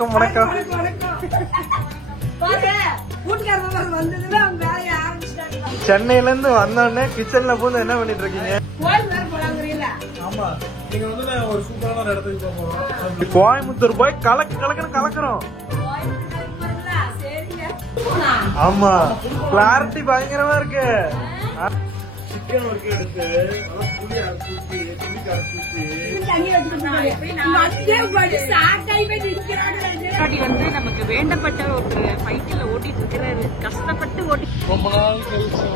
வணக்கம் வணக்கம். சென்னையில இருந்து வந்தோடனே கிச்சன்ல போது என்ன பண்ணிட்டு இருக்கீங்க? ஆமா, நீங்க வந்து ஒரு சூப்பரான இடத்துக்கு போறோம். கோயம்புத்தூர் போய் கலக்குன்னு கலக்குறோம். ஆமா, கிளாரிட்டி பயங்கரமா இருக்கு. சிக்கன் ஒர்க் எடுத்து புளி அரைச்சி துணிக்கு அரைச்சி வந்து நமக்கு வேண்டப்பட்ட ஒரு சைக்கிள் ஓட்டிட்டு இருக்கிறாரு. கஷ்டப்பட்டு ஓட்டி ரொம்ப நாள் கழிச்சு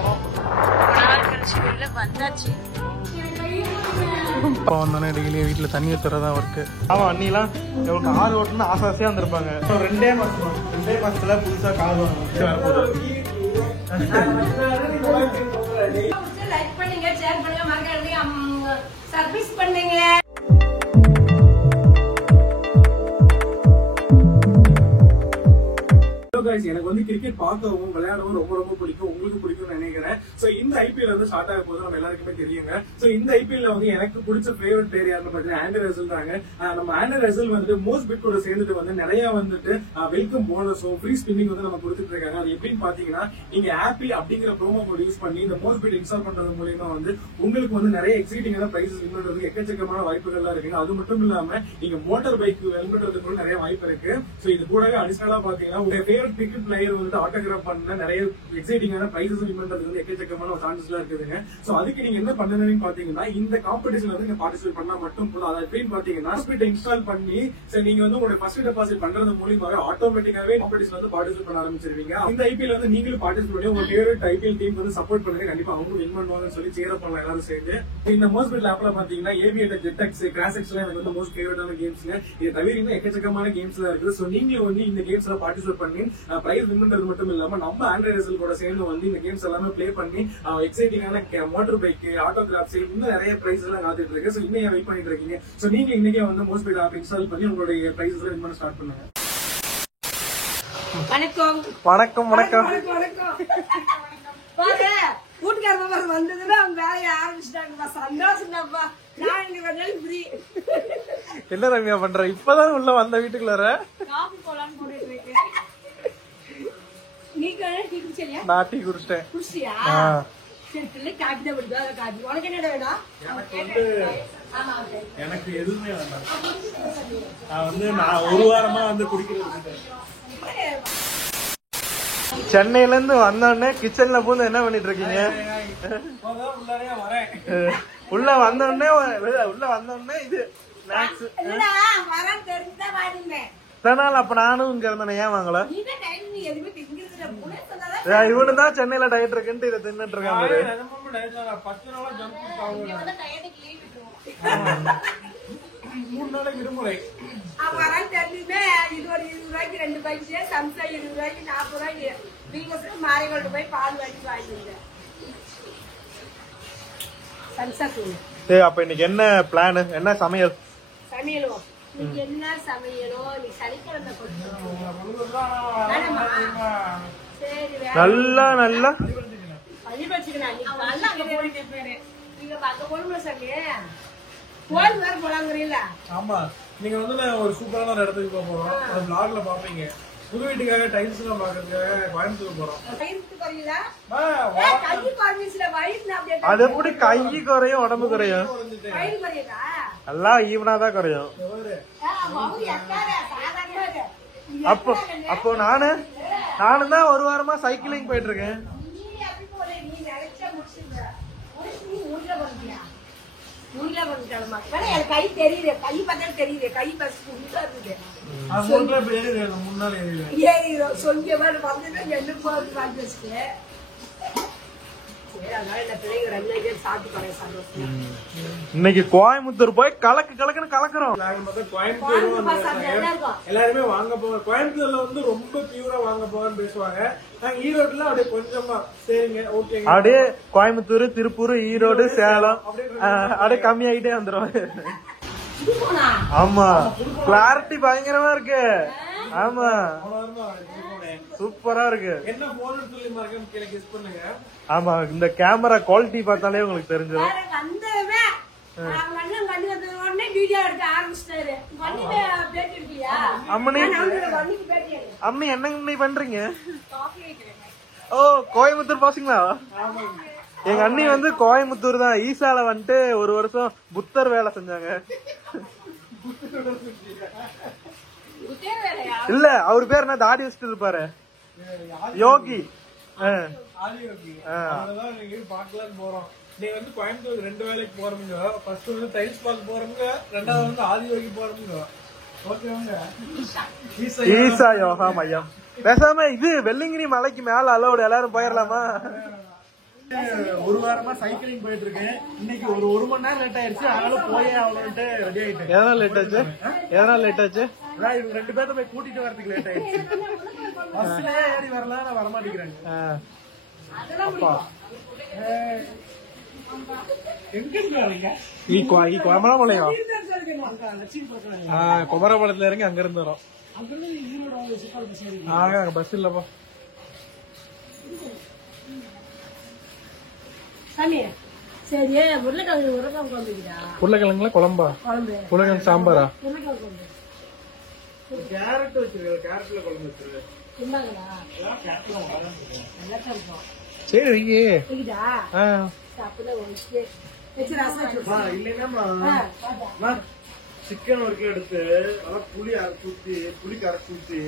வெளில வந்தாச்சு. வந்தோடனே டெய்லி வீட்டுல தண்ணி ஊத்துறதா ஒர்க்கு. ஆமா, அண்ணிலாம் எவ்வளவு கார் ஓட்டுன்னு ஆசாசியா வந்திருப்பாங்க. 2 மாசத்துல புதுசா கார் வாங்க. லைக் பண்ணுங்க, ஷேர் பண்ணுங்க, மறக்காதீங்க சர்வீஸ் பண்ணுங்க. எனக்கு வந்து கிரிக்கெட் பார்க்கவும் விளையாடவும் ரொம்ப ரொம்ப பிடிக்கும். உங்களுக்கு பிடிக்கும்னு நினைக்கிறேன். சோ இந்த ஐபிஎல் வந்து ஸ்டார்ட் ஆக போது நம்ம எல்லாருக்குமே தெரியுங்க. சோ இந்த ஐபிஎல் வந்து எனக்கு பிடிச்ச ஃபேவரட் பிளேயர் யாருன்னு பாத்தீங்கன்னா ஆண்ட்ரே ரசல் தாங்க. நம்ம ஆண்ட்ரே ரசல் வந்து மோஸ்ட் பிட் கூட சேர்ந்துட்டு வந்து நிறைய வந்துட்டு வெல்கம் போனஸும் ஃப்ரீ ஸ்பின்னிங் வந்து நம்ம கொடுத்துட்டு இருக்காங்க. அது எப்படின்னு பாத்தீங்கன்னா, நீங்க ஆப்பி அப்படிங்கிற ப்ரோமோ கோட் யூஸ் பண்ணி இந்த மோஸ்ட் பிட் இன்ஸ்டால் பண்றது மூலமா வந்து உங்களுக்கு வந்து நிறைய எக்ஸைட்டிங்கான பிரைசஸ் வின் பண்றதுக்கு எக்கச்சக்கமான வாய்ப்புகள்லாம் இருக்குங்க. அது மட்டும் இல்லாம நீங்க மோட்டார் பைக் வின் பண்றதுக்கு கூட நிறைய வாய்ப்பு இருக்கு. சோ இது கூடவே அடிஷனலா பாத்தீங்கன்னா உங்க ஃபேவரட் கிரிக்கெட் பிளேயர் வந்து ஆட்டோகிராஃப் பண்ண நிறைய எக்ஸைட்டிங்கான பிரைசஸ் வின் பண்றதுக்கு வந்து எக்கச்சக்கமான சான்சஸ்லாம் இருக்குதுங்க. சோ அதுக்கு நீங்க என்ன பண்ணணும்னு பாத்தீங்கன்னா, இந்த காம்படிஷன்ல வந்து நீங்க பார்ட்டிசிபேட் பண்ணா மட்டும் போதும். அது எப்படின்னு பாத்தீங்கன்னா, ஸ்பிட் இன்ஸ்டால் பண்ணி நீங்க வந்து உங்களோட ஃபர்ஸ்ட் டெபாசிட் பண்றது மூலமாவே ஆட்டோமேட்டிக்காவே காம்படிஷன் வந்து பார்ட்டிசிபேட் பண்ண ஆரம்பிச்சிருவீங்க. இந்த ஐபிஎல் வந்து நீங்களும் பார்ட்டிசிபேட் பண்ணி உங்க ஃபேவரட் ஐபிஎல் டீம் வந்து சப்போர்ட் பண்ணுங்க. கண்டிப்பா அவங்க வின் பண்ணுவாங்கன்னு சொல்லி சேர பண்ணலாம் எல்லாரும் சேர்ந்து. இந்த மோஸ்ட் பிட் ஆப்ல பாத்தீங்கன்னா ஏவியேட்டர், ஜெட்டெக்ஸ், கிராசெக்ஸ் எல்லாம் எனக்கு வந்து மோஸ்ட் ஃபேவரட்டான கேம்ஸ்ங்க. இது தவிர இன்னும் எக்கச்சக்கமான கேம்ஸ் எல்லாம் இருக்குது. சோ நீங்களும் வந்து இந்த கேம்ஸ்ல பார்ட்டிசிபேட் பண்ணி பிரைஸ் வின் பண்றது மட்டும் இல்லாம நம்ம ஆண்ட்ரே ரசல் கூட சேர்ந்து வந்து இந்த கேம்ஸ் எல்லாமே பிளே பண்ணி எக்ஸைட்டிங்கான மோட்டார் பைக், ஆட்டோகிராஃப்ஸ், இன்னும் நிறைய பிரைஸ் எல்லாம் காத்துட்டு இருக்கு. சோ இன்னும் வெயிட் பண்ணிட்டு இருக்கீங்க. சோ நீங்க இன்னைக்கே வந்து மோஸ்ட் பிட் ஆப் இன்ஸ்டால் பண்ணி உங்களுடைய பிரைஸ் வின் பண்ண ஸ்டார்ட் பண்ணுங்க. வணக்கம் வணக்கம் வணக்கம். வீட்டுக்கார வந்ததுன்னா அவங்க வேலையை ஆரம்பிச்சுட்டாங்கப்பா. சந்தோஷம்ப்பா. நான் இன்னைக்கு ஃப்ரீ. என்ன ரம்யா பண்ற? இப்பதான் உள்ள வந்த வீட்டுக்குள்ளார காபி போலான்னு போட்டுட்டு இருக்கேன். நீங்க டீ குடிச்சீங்களா? நான் டீ குடிச்சிட்டேன். குடிச்சியா? சரி, பிள்ளை காபி தான் விடுதா. காபி உனக்கு என்ன வேணும்? எனக்கு எதுவுமே வேண்டாம். நான் ஒரு வாரமா வந்து குடிக்கிறது. சென்னையில இருந்து வந்தோடனே கிச்சன்ல போது என்ன பண்ணிட்டு இருக்கீங்க? உள்ள வந்தோடனே இது ஸ்நாக்ஸ். அதனால அப்ப நானும் இங்க இருந்தேன். ஏன் வாங்கல? இவனு தான் சென்னையில டயட் இருக்குன்ட்டு இதை தின்னுட்டு இருக்காங்க. விடுமுறை இது ஒரு 20 ரூபாய்க்கு 2 பைக்கு, சம்சா 20 ரூபாய்க்கு 40 ரூபாய்க்கு நீங்க மாரிகொண்டு போய் பால் வாங்கி வாங்கிடுங்க. சம்சா தூள். சரி, அப்ப இன்னைக்கு என்ன பிளான்? என்ன சமையல்? சமையலோ நீங்க என்ன சமையலோ? நீ சனிக்கிழமை நல்லா நல்லா பள்ளி வச்சுக்கலாம். நீங்க அங்க போயிட்டு போயிரு. நீங்க அங்க போகணும்ல சாமி. கோயில் வேற போலாங்கிறீங்கள? ஆமா, நீங்க வந்து ஒரு சூப்பரான இடத்துக்கு போறோம். அது vlogல பாப்பீங்க. புது வீட்டுக்காக டைல்ஸ் எல்லாம் பாக்குறதுக்காக கோயம்புத்தூர் போறோம். அது எப்படி கை குறையும் உடம்பு குறையும்? எல்லாம் ஈவனா தான் குறையும். அப்போ நானும் தான் ஒரு வாரமா சைக்கிளிங் போயிட்டு இருக்கேன். கை தெரியுது, கை பார்த்தா தெரியுது, கை பஸ் சொல்லிய வந்து என்ன போறது வாங்கி வச்சுட்டு இன்னைக்கு கோயம்புத்தூர் போய் கலக்குன்னு கலக்குறோம். எல்லாருமே வாங்க போவோம். கோயம்புத்தூர்ல வந்து ரொம்ப பியூரா வாங்க போவான்னு பேசுவாங்க. நாங்க ஈரோடுல அப்படியே கொஞ்சமா சரிங்க ஓகே. அப்படியே கோயம்புத்தூர், திருப்பூர், ஈரோடு, சேலம் அப்படியே கம்மியாயிட்டே வந்துடும். ஆமா, கிளாரிட்டி பயங்கரமா இருக்கு. ஆமா, சூப்பரா இருக்கு. என்ன போன் சொல்லி மார்க்கன்னு கீழ கெஸ் பண்ணுங்க. ஆமா, இந்த கேமரா குவாலிட்டி பார்த்தாலே உங்களுக்கு தெரிஞ்சிடும். அவங்க அண்ணன் வண்டி வந்த உடனே வீடியோ எடுக்க ஆரம்பிச்சிட்டாரு. வண்டி பேட்டி எடுக்கலையா? அம்மனி வண்டிக்கு பேட்டி எடு. அம்மனி என்ன பண்றீங்க? காஃபி வைக்கிறேன். ஓ கோயம்புத்தூர் பாசிங்களா? எங்க அண்ணி வந்து கோயம்புத்தூர் தான். ஈசால வந்துட்டு ஒரு வருஷம் புத்தர் வேலை செஞ்சாங்க. இல்ல அவரு பேர் என்ன தாடி வச்சுட்டு இருப்பாரு யோகி. பாக்கலான்னு போறோம். நீங்க வந்து கோயம்புத்தூர் 2 வேலைக்கு போறவங்க, ஃபர்ஸ்ட் வந்து டைல்ஸ் பார்க்க போறவங்க, ரெண்டாவது வந்து ஆதியோகி போறவங்க. ஓகேவாங்க. ஈசா யோகா மையம். பேசாம இது வெள்ளிங்கிரி மலைக்கு மேல அலோடு எல்லாரும் போயிடலாமா? ஒரு வாரமா சைக்கிளிங் போயிட்டு இருக்கேன். இன்னைக்கு ஒரு மணி நேரம் லேட் ஆயிடுச்சு. அதனால போயே ஆகணும்ட்டு ரெடி ஆயிட்டேன். எதனால லேட் ஆச்சு? எதனால லேட் ஆச்சு? இவங்க 2 பேர்த்த போய் கூட்டிட்டு வரதுக்கு லேட் ஆயிடுச்சு. பஸ்ல ஏறி வரலாம், நான் வரமாட்டேங்கிறாங்க. குமரபாளையம் குமரபாளையத்துல இறங்கி அங்க இருந்து வரோம். பஸ் இல்லப்பா. சரி உருளைக்கிழங்குல குழம்பா? உருளைக்கிழங்கு சாம்பாரா? கேரட் வச்சிருக்கேன். கேரட்ல குழம்பு வச்சிருக்கேன். சரி வைக்கி. இல்லைன்னா சிக்கன் ஒரு கிலோ எடுத்து நல்லா புளி அரைச்சு ஊத்தி, புளிக்கு அரைச்சு ஊத்தி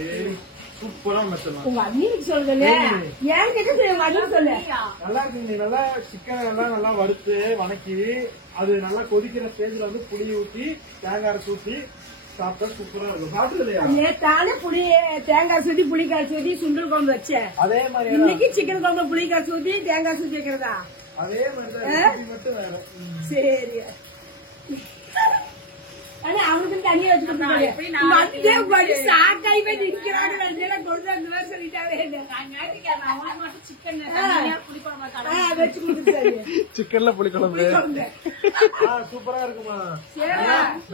சூப்பரா வச்சிடலாம். நல்லா இருக்கு. நீ நல்லா சிக்கனை நல்லா வறுத்து வணக்கி அது நல்லா கொதிக்கிற ஸ்டேஜ்ல வந்து புளி ஊத்தி தேங்காய் அரைச்சு ஊத்தி சாப்பிட்டா சூப்பரா இருக்கும். சாப்பிட்டது தானே புளி தேங்காய் சுத்தி புளி காய்ச்சி ஊத்தி சுண்டல் குழம்பு வச்சேன். அதே மாதிரி இன்னைக்கு சிக்கன் குழம்பு புளி காய்ச்சி ஊத்தி தேங்காய் சுத்தி வைக்கிறதா? அதே மாதிரி மட்டும் வேற. சரி. ஆனா அவனுக்கு தனியா வச்சுக்கிறாங்க. சிக்கன்ல புளிக்குழம்பு சூப்பரா இருக்குமா?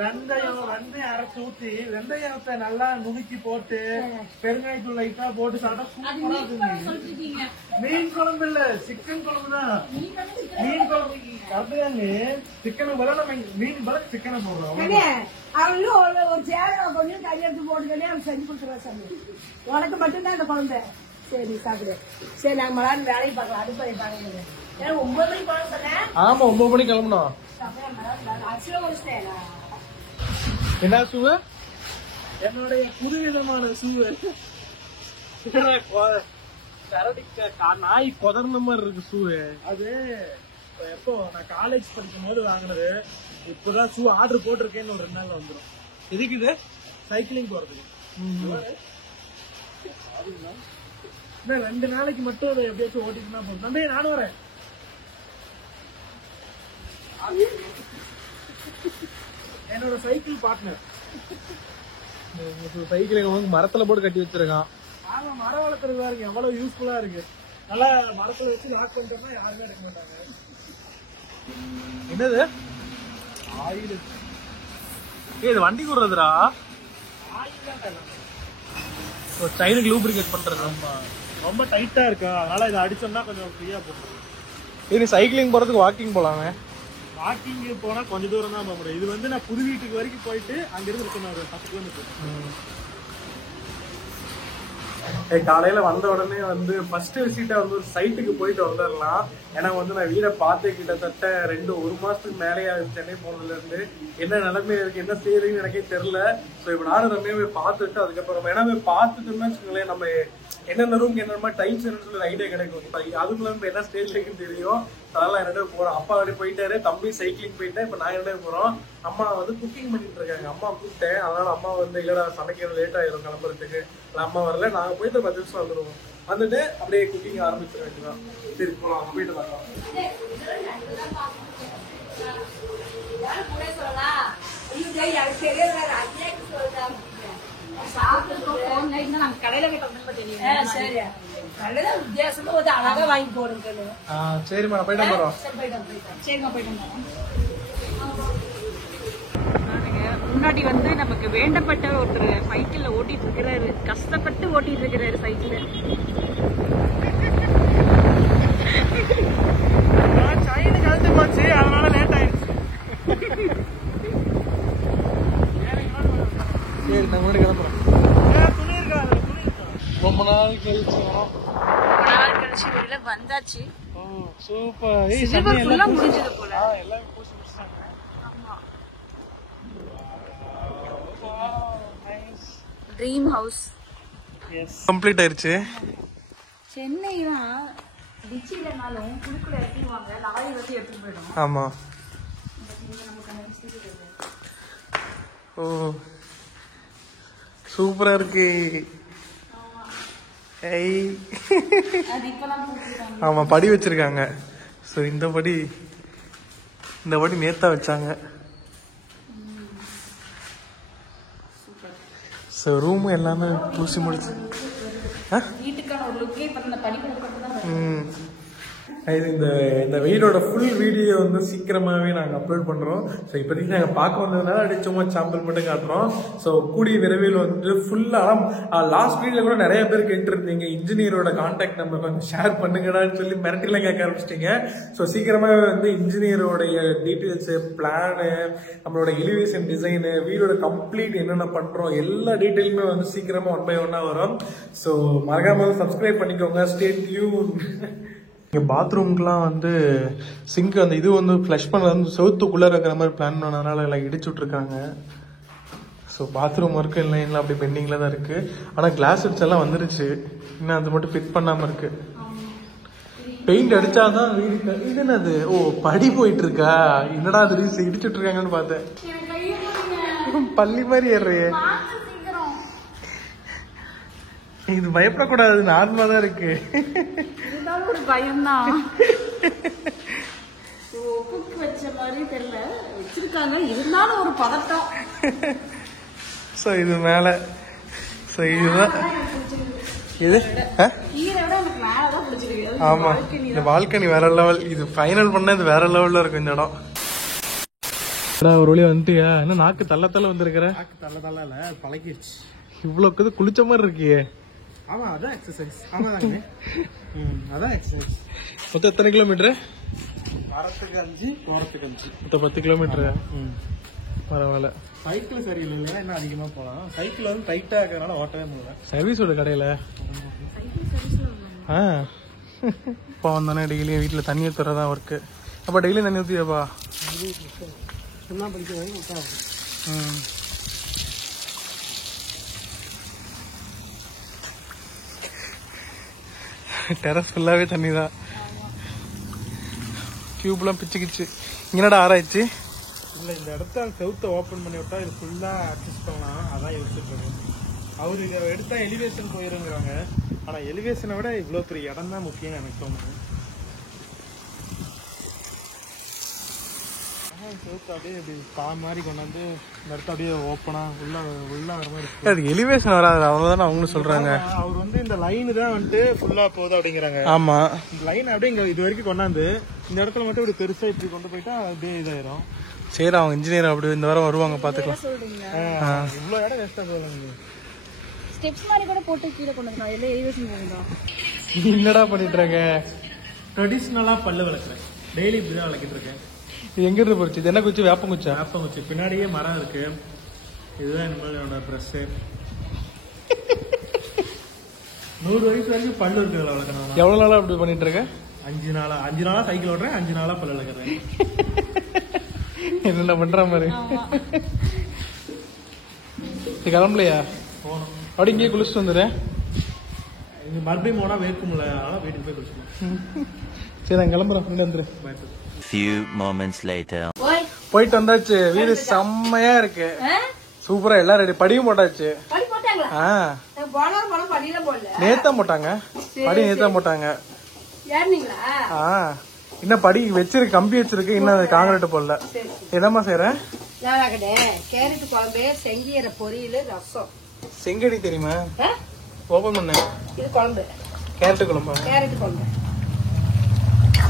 வெந்தயம் அரைச்சு ஊத்தி வெந்தயத்தை நல்லா நுணுக்கி போட்டு பெருங்காயத்தூள் லைட்டா போட்டு சாப்பிட்டா சூப்பரா இருக்கு. மீன் குழம்பு இல்ல, சிக்கன் குழம்பு தான். மீன் குழம்பு கரெக்டாங்க. சிக்கனுக்கு பதிலா நம்ம மீன் பதில் சிக்கனை போடுறோம். அவங்களும் ஒரு சேரை கொஞ்சம் கையெழுத்து போட்டுக்கனே அவங்க செஞ்சு கொடுத்துருவா சாமி. உனக்கு மட்டும்தான் இந்த குழந்தை. சரி சாப்பிடு. சரி நாங்க மலான்னு வேலையை பார்க்கலாம். அடுப்பதை பார்க்கணும். 9 மணிக்கு போகணும் சொன்னேன். ஆமா 9 மணிக்கு கிளம்பணும். அரிசியில முடிச்சிட்டேன். என்ன சூவு? என்னுடைய புதுவிதமான சூவு. நாய் கொதர்ந்த மாதிரி இருக்கு சூவு. அது எப்போ நான் காலேஜ் படிக்கும் போது வாங்கினது. இப்பதான் ஷூ ஆர்டர் போட்டிருக்கேன்னு ஒரு 2 நாள்ல வந்துடும். எதுக்கு இது? சைக்கிளிங் போறதுக்கு. 2 நாளைக்கு மட்டும் அதை எப்படியாச்சும் ஓட்டிட்டுனா போதும். தம்பி நானும் வரேன். என்னோட சைக்கிள் பார்ட்னர். சைக்கிள் மரத்துல போட்டு கட்டி வச்சிருக்கான். ஆமா, மரம் வளர்த்துறது பாருங்க எவ்வளவு யூஸ்ஃபுல்லா இருக்கு. நல்லா மரத்துல வச்சு லாக் பண்ணிட்டோம்னா யாருமே எடுக்க மாட்டாங்க. என்னது? ஆயில். இது வண்டி கூடுறதுடா. டைனுக்கு லூப்ரிகேட் பண்றது. ரொம்ப டைட்டா இருக்கா, அதனால இதை அடிச்சோம்னா கொஞ்சம் ஃப்ரீயா போகும். இது சைக்கிளிங் போறதுக்கு வாக்கிங் போலாமே. வாக்கிங் போனா கொஞ்சம் தூரம் தான் போக முடியும். இது வந்து நான் புது வீட்டுக்கு வரைக்கும் போயிட்டு அங்கிருந்து இருக்கணும் ஒரு 10 கிலோமீட்டர். காலையில வந்த உடனே வந்து ஃபர்ஸ்ட் விசிட்டா வந்து ஒரு சைட்டுக்கு போயிட்டு வந்துடலாம். ஏன்னா வந்து நான் வீடை பார்த்து கிட்டத்தட்ட 1 மாசத்துக்கு மேலேயே சென்னை போனதுல இருந்து என்ன நிலைமையில இருக்கு, என்ன செய்யறதுன்னு எனக்கே தெரியல. ஸோ இப்போ நானும் நம்ம போய் பார்த்துட்டு அதுக்கப்புறம் ஏன்னா போய் பார்த்துட்டோம்னா வச்சுக்கோங்களேன், நம்ம என்னென்ன ரூம்க்கு என்னென்ன டைப்ஸ் என்னன்னு சொல்லி ஐடியா கிடைக்கும். அதுக்குள்ள நம்ம என்ன ஸ்டேஜ்ல இருக்குன்னு தெரியும். அதெல்லாம் 2 பேரும் போறோம். அப்பா அப்படி போயிட்டாரு, தம்பி சைக்கிளிங் போயிட்டேன். இப்ப நான் 2 பேரும் போறோம். அம்மா வந்து குக்கிங் பண்ணிட்டு இருக்காங்க. அம்மா கூப்பிட்டேன், அதனால அம்மா வந்து இல்லடா சமைக்கிறது லேட் ஆயிரும் கிளம்புறதுக்கு. அம்மா வரல, நாங்க போயிட்டு 10 நிமிஷம் வந்துடுவோம். வந்துட்டு அப்படியே குக்கிங் ஆரம்பிச்சிட வேண்டியதான். சரி போலாம், அங்க போயிட்டு வரலாம். சரிம்மா போயிட்டு போறோம். முன்னாடி வந்து நமக்கு வேண்டப்பட்ட ஒருத்தர் சைக்கிள்ல ஓட்டிட்டு இருக்கிறாரு. கஷ்டப்பட்டு ஓட்டிட்டு இருக்கிறாரு சைக்கிள். சைடு கழுத்து போச்சு, அதனால லேட் ஆயிடுச்சு. ரொம்ப நாள் கழிச்சு வெளியில வந்தாச்சு. ஓ சூப்பர். சில்வர் ஃபுல்லா முடிஞ்சது போல. எல்லாம் பூசி முடிச்சாங்க. ஆமா. ட்ரீம் ஹவுஸ் கம்ப்ளீட் ஆயிருச்சு. சென்னை தான் டிச்சிலனாலும் குடுக்குல ஏத்திடுவாங்க, லாரி வச்சு எடுத்துட்டு போயிடும். ஆமா. ஓ சூப்பரா இருக்கு. ஆமா படி வச்சிருக்காங்க. ஸோ இந்த படி நேத்தா வச்சாங்க. ஸோ ரூம் எல்லாமே பூசி முடிச்சு வீட்டுக்கான ஒரு லுக்கே இப்ப இந்த படி கொடுக்கறது. இந்த வீடோட ஃபுல் வீடியோ வந்து சீக்கிரமாகவே நாங்கள் அப்லோட் பண்ணுறோம். ஸோ இப்போதைக்கு நாங்கள் பார்க்க வந்ததுனால அப்படியே சும்மா சாம்பிள் மட்டும் காட்டுறோம். ஸோ கூடிய விரைவில் வந்து ஃபுல்லாக லாஸ்ட் வீடியோவில் கூட நிறைய பேர் கேட்டுருந்தீங்க இன்ஜினியரோட கான்டாக்ட் நம்பர் கொஞ்சம் ஷேர் பண்ணுங்கடான்னு சொல்லி மிரட்டிலாம் கேட்க ஆரம்பிச்சிட்டிங்க. ஸோ சீக்கிரமாகவே வந்து இன்ஜினியரோடைய டீட்டெயில்ஸு, பிளானு, நம்மளோட எலிவேஷன் டிசைனு, வீடோட கம்ப்ளீட் என்னென்ன பண்ணுறோம் எல்லா டீட்டெயிலுமே வந்து சீக்கிரமாக 1 by 1 வரும். ஸோ மறக்காம சப்ஸ்கிரைப் பண்ணிக்கோங்க. Stay tune. இங்கே பாத்ரூம்க்குலாம் வந்து சிங்க் அந்த இது வந்து ஃப்ளஷ் பண்ண வந்து செவுத்துக்குள்ளே இருக்கிற மாதிரி பிளான் பண்ணதுனால எல்லாம் இடிச்சு விட்ருக்காங்க. ஸோ பாத்ரூம் ஒர்க்கு இல்லை அப்படி பெண்டிங்கில் தான் இருக்குது. ஆனால் கிளாஸ் அடிச்சு எல்லாம் வந்துருச்சு, இன்னும் அது மட்டும் ஃபிட் பண்ணாமல் இருக்கு. பெயிண்ட் அடிச்சாதான் வீடு. இது என்னது? ஓ படி போயிட்டு இருக்கா? என்னடா அது இடிச்சு விட்ருக்காங்கன்னு பார்த்தேன். பள்ளி மாதிரி ஏறுறியே. இது பயப்படக்கூடாது, நார்மலா தான் இருக்கு. ஒரு பயம்தான். வச்ச மாதிரி தெரியல, வச்சிருக்காங்க, இருந்தாலும் ஒரு பதட்டம். சோ இது மேல, சோ இதுதான் இது. ஆமா இந்த பால்கனி வேற லெவல். இது ஃபைனல் பண்ணது வேற லெவல்ல இருக்கும் இந்த இடம். ஒரு வழியா வந்துட்டியா? என்ன நாக்கு தள்ள தள்ள வந்திருக்கிற? நாக்கு தள்ள தள்ள இல்ல, பழகிடுச்சு. இவ்வளவு குளிச்ச மாதிரி இருக்கியே. ஆமா அதான் எக்ஸசைஸ். அதான் எக்ஸசைஸ். மொத்தம் எத்தனை கிலோமீட்டர்? வரத்துக்கு 5, போறதுக்கு 5, மொத்தம் 10 கிலோமீட்டர். பரவாயில்ல. சைக்கிள் சரியில்லை, இன்னும் அதிகமா போகலாம். சைக்கிள் வந்து டைட்டா இருக்கிறதுனால ஓட்டவே முடியல. சர்வீஸோட கடையில இப்போ வந்தோன்னே டெய்லியும் வீட்டில் தண்ணி ஊற்றுறதான் ஒர்க்கு. அப்போ டெய்லியும் தண்ணி ஊற்றியாப்பா? சும்மா படிக்க. டெரஸ் ஃபுல்லாவே தண்ணி தான். டியூப்லாம் பிச்சுக்கிச்சு. என்னடா ஆராய்ச்சி? இல்லை இந்த இடத்த செவுத்தை ஓப்பன் பண்ணி விட்டா இது ஃபுல்லாக அட்ஜஸ்ட் பண்ணலாம், அதான் யோசிச்சுட்டு இருக்கோம். அவரு இதை எடுத்தா எலிவேஷன் போயிருங்கிறாங்க. ஆனால் எலிவேஷனை விட இவ்வளோ பெரிய இடம் தான் முக்கியம் எனக்கு தோணுது. செவுத்து அப்படியே இப்படி மாதிரி கொண்டாந்து இந்த இடத்த அப்படியே ஓப்பனா உள்ள வர மாதிரி இருக்கு. அது எலிவேஷன் வராது, அவ்வளவுதான் அவங்களும் சொல்றாங்க. அவர் வந்து இந்த லைன் தான் வந்துட்டு ஃபுல்லா போகுது அப்படிங்கிறாங்க. ஆமா இந்த லைன் அப்படியே இங்க இது வரைக்கும் கொண்டாந்து இந்த இடத்துல மட்டும் இப்படி பெருசா இப்படி கொண்டு போயிட்டா அப்படியே இதாயிரும். சரி அவங்க இன்ஜினியர் அப்படி இந்த வாரம் வருவாங்க பாத்துக்கலாம். இவ்வளவு இடம் வேஸ்டா போகுது. ஸ்டெப்ஸ் மாதிரி கூட போட்டு கீழே கொண்டு வந்தா எல்லாம் எலிவேஷன் போகுதா? என்னடா பண்ணிட்டு இருக்க? ட்ரெடிஷனலா பல்லு விளக்குறேன், டெய்லி இப்படிதான் விளக்கிட்டு இருக்கேன். இது எங்க இருந்து போச்சு? இது என்ன குச்சி? வேப்பங்குச்சா? வேப்பங்குச்சி. பின்னாடியே மரம் இருக்கு. இதுதான் என்னோட பிரஷ். 100 வயசு வரைக்கும் பல்லு இருக்கு வளர்க்கணும். எவ்வளவு நாளா அப்படி பண்ணிட்டு இருக்க? 5 நாளா சைக்கிள் ஓடுறேன், 5 நாளா பல்லு வளர்க்குறேன். என்ன பண்ற மாதிரி கிளம்பலையா? போகணும். அப்படி இங்கேயே குளிச்சுட்டு வந்துடுறேன். இது மறுபடியும் போனா வேர்க்கும்ல, அதனால வீட்டுக்கு போய் குளிச்சுக்கலாம். சரி நான் கிளம்புறேன். வந்துரு. Few moments later. போயிட்டு வந்தாச்சு. வீடு செம்மையா இருக்கு, சூப்பரா. எல்லாம் ரெடி. படியும் போட்டாச்சு. நேத்தா போட்டாங்க படி, நேத்தா போட்டாங்க. இன்னும் படி வச்சிருக்கு, கம்பி வச்சிருக்கு, இன்னும் காங்கிரீட் போடல. என்னமா செய்யறேன்? கேரட் குழம்பு, செங்கீரை பொரியல், ரசம். செங்கடி தெரியுமா? ஓபன் பண்ண. இது குழம்பு கேரட் குழம்பா? கேரட் குழம்பு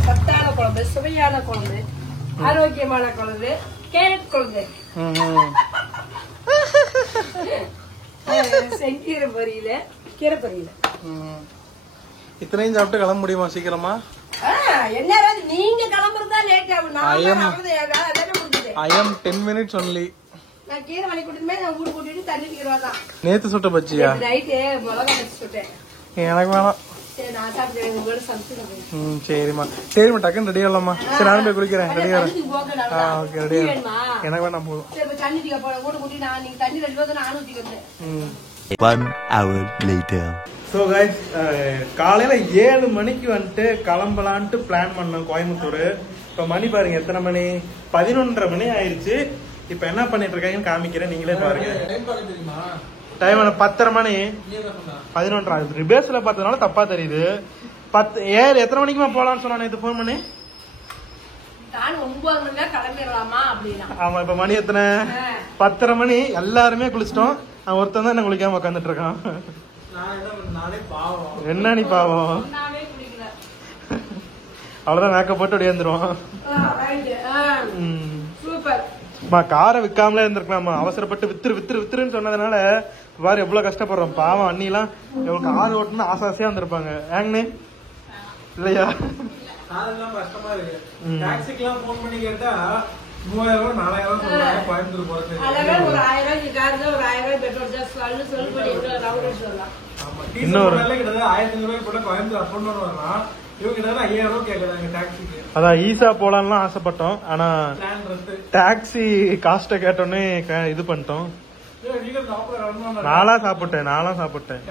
சத்தான குழம்பு, சுவையான குழம்பு, ஆரோக்கியமான குழம்பு, கேரட் குழம்பு, செங்கீரை பொரியல, கீரை பொரியல. இத்தனையும் சாப்பிட்டு கிளம்ப முடியுமா சீக்கிரமா? என்ன நீங்க கிளம்புறதா லேட் ஆகும். I am 10 minutes only. நான் கீரை வலி கூட்டிட்டு நான் ஊர் கூட்டிட்டு தண்ணி கீரை தான். நேத்து சுட்ட பச்சியா? நைட்டு மிளகா வச்சு சுட்டேன். எனக்கு வேணாம். சரி நான் சாப்பிடுறேன் உங்களோட சமைச்சு சரிம்மா சரிம்மா டக்குன்னு ரெடி ஆகலாமா? சரி நானும் போய் குளிக்கிறேன். ரெடி ஆகிறேன். ஓகே ரெடி ஆகிறேன். எனக்கு வேணாம் போதும். சரி தண்ணி ஊத்திக்க போட கூட ஊத்தி நான் நீங்க தண்ணி 2 பேரும் நானும் ஊத்திக்கிறேன். 1 hour later. ஸோ கைஸ் காலையில 7 மணிக்கு வந்துட்டு கிளம்பலான்ட்டு பிளான் பண்ணோம் கோயம்புத்தூர். இப்போ மணி பாருங்க எத்தனை மணி? 11:30 மணி ஆயிடுச்சு. இப்போ என்ன பண்ணிட்டு இருக்காங்கன்னு காமிக்கிறேன், நீங்களே பாருங்க. டைம் 10:30 மணி 11 ஆகுது. ரிபேர்ஸ்ல பார்த்ததுனால தப்பா தெரியுது. 10 எத்தனை மணிக்குமா போலான்னு சொன்னா நேற்று ஃபோன் பண்ணி? நான் 9 மணில கிளம்பிடலாமா அப்படின்னா. ஆமா இப்ப மணி எத்தனை? 10:30 மணி. எல்லாருமே குளிச்சிட்டோம். அவன் ஒருத்தன் தான் என்ன குளிக்காம உட்காந்துட்டு இருக்கான். என்ன நீ பாவம்? அவ்வளவுதான் மேக்கப் போட்டு உடையாந்துருவான். காரை விற்காமலே இருந்திருக்கலாமா? அவசரப்பட்டு வித்துருன்னு சொன்னதுனால பாரு எவ்வளவு கஷ்டப்படுறோம். பாவம் அண்ணிலாம் எவ்வளவு கார் ஓட்டுன்னு ஆசாசியா வந்திருப்பாங்க. ஏங்கண்ணே இல்லையா? கஷ்டமா இருக்கு. டாக்ஸிக்கெல்லாம் போன் பண்ணி கேட்டா 3000 4000 சொல்றாங்க கோயம்புத்தூர் போறது. அழகா ஒரு 1000 கார்ல ஒரு 1000 பெட்ரோல் சார்ஜ் சொல்லு பண்ணி ரவுண்ட் சொல்லலாம். ஆமா இன்னொரு கிட்ட 1500 ரூபாய் போட்டு கோயம்புத்தூர் அப் பண்ணனும் வரலாம். இவங்க கிட்ட 5000 ரூபாய் கேக்குறாங்க டாக்ஸிக்கு. அதான் ஈஸா போலாம்லாம் ஆசைப்பட்டோம். ஆனா டாக்ஸி காஸ்ட கேட்டோன்னே இது பண்ணிட்டோம். நானும் சாப்பிட்டேன்.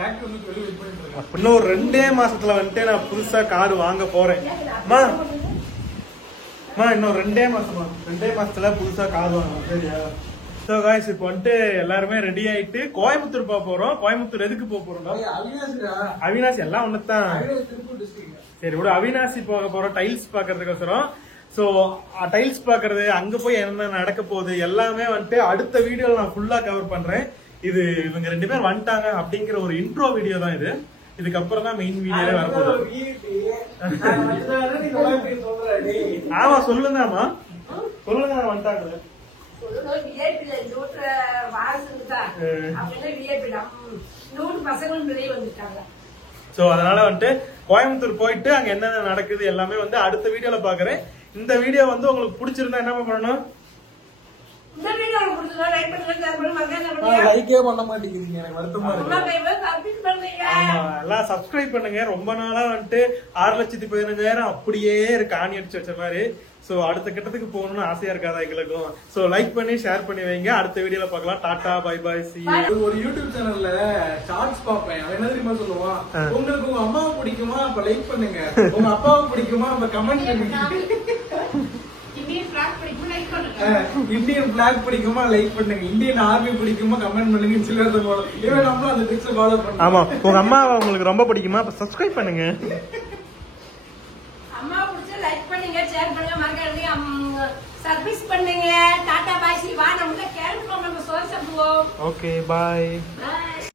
இன்னும் ஒரு 2 மாசத்துல வந்துட்டு நான் புதுசா கார் வாங்க போறேன். இன்னும் 2 மாசத்துல புதுசா கார் வாங்கணும். சரியா? சோ காய்ஸ் இப்போ வந்துட்டு எல்லாருமே ரெடி ஆயிட்டு கோயம்புத்தூர் போக போறோம். கோயம்புத்தூர் எதுக்கு போக போறோம்? அவினாசி எல்லாம் ஒண்ணுதான். சரி விட அவினாசி போக போறோம் டைல்ஸ் பாக்குறதுக்கோசரம். சோ டைல்ஸ் பாக்குறது, அங்க போய் என்ன நடக்க போகுது எல்லாமே வந்துட்டு அடுத்த வீடியோல நான் ஃபுல்லா கவர் பண்றேன். இது இவங்க 2 பேர் வந்துட்டாங்க அப்படிங்கிற ஒரு இன்ட்ரோ வீடியோ தான் இது. இதுக்கப்புறம் தான் மெயின் வீடியோவே வரப்போகுது. ஆமா சொல்லுங்கம்மா சொல்லுங்க வந்துட்டாங்க. சோ அதனால வந்துட்டு கோயம்புத்தூர் போயிட்டு அங்க என்னென்ன நடக்குது எல்லாமே வந்து அடுத்த வீடியோல பாக்குறேன். இந்த வீடியோ வந்து உங்களுக்கு பிடிச்சிருந்தா என்ன பண்ணணும்? லைக்கே பண்ண மாட்டேங்கிறீங்க, எனக்கு வருத்தமா இருக்கு. எல்லாம் சப்ஸ்கிரைப் பண்ணுங்க. ரொம்ப நாளா வந்துட்டு 6,15,000 அப்படியே இருக்கு, ஆணி அடிச்சு வச்ச மாதிரி. சோ அடுத்த கட்டத்துக்கு போகணும்னு ஆசையா இருக்காதா எங்களுக்கும்? சோ லைக் பண்ணி ஷேர் பண்ணி வைங்க. அடுத்த வீடியோல பார்க்கலாம். Tata bye bye see you. ஒரு யூடியூப் சேனல்ல ஷார்ட்ஸ் பாப்பேன். அவன் என்ன தெரியுமா சொல்லுவான்? உங்களுக்கு உங்க அம்மாவை பிடிக்குமா அப்ப லைக் பண்ணுங்க, உங்க அப்பாவை பிடிக்குமா அப்ப கமெண்ட் பண்ணுங்க, இந்தியன் பிளாக் பிடிக்குமா லைக் பண்ணுங்க, இந்தியன் ஆர்மி பிடிக்குமா கமெண்ட் பண்ணுங்க. சிலர் இவன் நம்மளும் அந்த ட்ரிக்ஸ் ஃபாலோ பண்ணலாம். ஆமா உங்க அம்மாவை உங்களுக்கு ரொம்ப பிடிக்குமா அப்ப சப்ஸ்கிரைப் பண்ணுங்க. அம்மா பிடிச்சா லைக் பண்ணுங்க, ஷேர் பண்ணுங்க, மறக்காதீங்க சர்வீஸ் பண்ணுங்க. டாடா பாய் சி. வா நம்ம கேரட் நம்ம சோறு சாப்பிடுவோம். Okay bye.